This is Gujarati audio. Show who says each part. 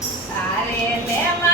Speaker 1: સારે છે